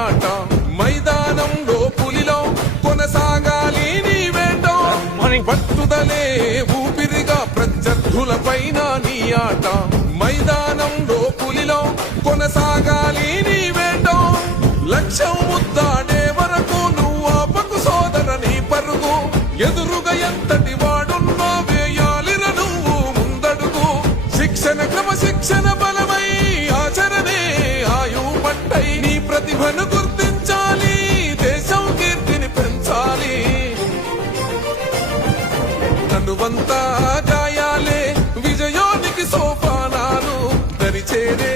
ఆట మైదానంలో పులిలో కొనసాగాలి నీ వేట పట్టుదలే ఊపిరిగా ప్రత్యర్థులపైన నీ ఆట మైదానంలో పులిలో కొనసాగాలి నీ వేట లక్ష్యం ముద్దాడే వరకు నువ్వు ఆపకు సోదర నీ పరుగు ఎదురుగా ఎంతటి వాడున్నా వేయాలిర నువ్వు ముందడుగు శిక్షణ క్రమశిక్షణ బలమై ఆచరణే ఆయు పట్టై నీ ప్రతిభను గుర్తించాలి దేశం కీర్తిని పెంచాలి తనువంతా గాయాలే విజయానికి సోపానాలు దరిచేరే